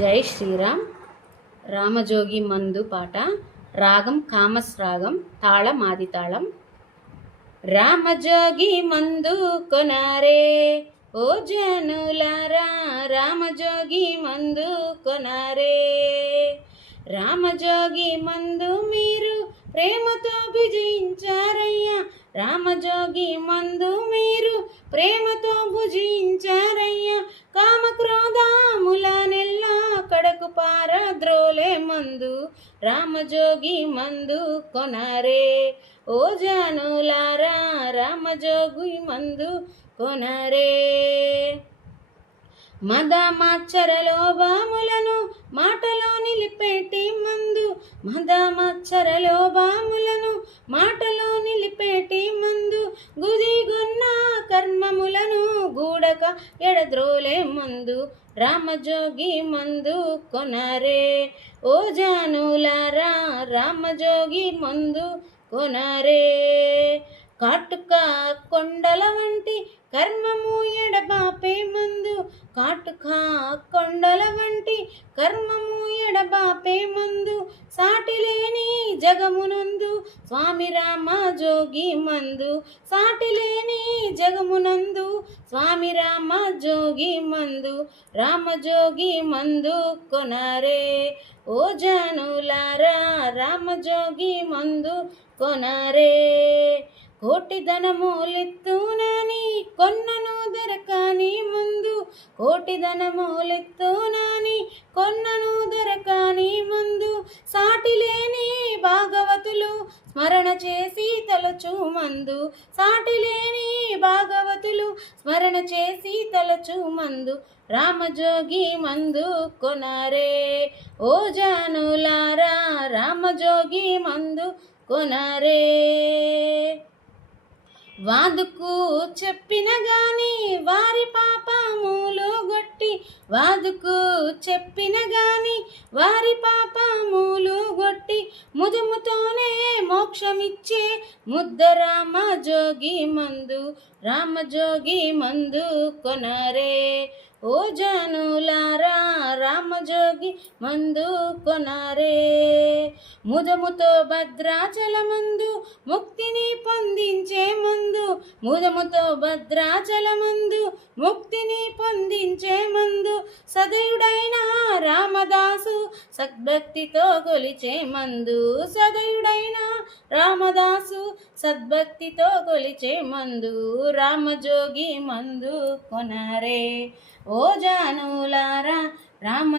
జై శ్రీరామ్. రామజోగి మందు పాట. రాగం కామస్ రాగం, తాళం ఆది తాళం. రామజోగి మందు కొనారే ఓ జనులారా, రామజోగి మందు కొనారే. రామజోగి మందు మీరు ప్రేమతో భుజించారయ్యా, రామజోగి మందు మీరు ప్రేమతో భుజించారయ్యా. కామక్రోధాముల నెల్లా కడకు పారద్రోలే మందు, రామజోగి మందు కొనారే ఓ జనులారా, రామజోగి మందు కొనారే. మదమాచ్చర లోభములను మాటలో నిలిపేటి మందు, మదమాచ్చర లోభములను మాటలో నిలిపేటి మందు. గుదిగున్న కర్మములను గూడక ఎడద్రోలే మందు, రామజోగి మందు కొనారే ఓ జనులారా, రామజోగి మందు కొనారే. కాటుక కొండల వంటి కర్మము ఎడబాపే మందు, కాటుక కొండల వంటి కర్మము ఎడబాపే మందు. సాటిలేని జగమునందు స్వామి రామజోగి మందు, సాటిలేని జగమునందు స్వామి రామజోగి మందు, రామజోగి మందు కొనారే ఓ జనులారా, రామజోగి మందు కొనారే. కోటి ధనములెత్తునని కొన్నను దొరకని మందు, కోటి ధనములెత్తునని కొన్నను దొరకని మందు. సాటిలేని భాగవతులు స్మరణ చేసి తలచు మందు, సాటిలేని భాగవతులు స్మరణ చేసి తలచు మందు, రామజోగి మందు కొనారే ఓ జనులారా, రామజోగి మందు కొనారే. వాదుకు చెప్పిన గాని వారి పాపములు గొట్టి, వాదుకు చెప్పిన గాని వారి పాపములు గొట్టి. ముదుముతోనే మోక్షమిచ్చే ముద్ద రామజోగి మందు, రామజోగి మందు కొనారే ఓ జనులారా, రామజోగి మందు కొనారే. ముదముతో భద్రాచలమందు ముక్తిని పొందించే మందు, ముదముతో భద్రాచలమందు ముక్తిని పొందించే మందు. సదయుడైన రామదాసు సద్భక్తితో కొలిచే మందు, సదయుడైన రామదాసు సద్భక్తితో కొలిచే మందు, రామజోగి మందు కొనారే ఓ జనులారా, రామ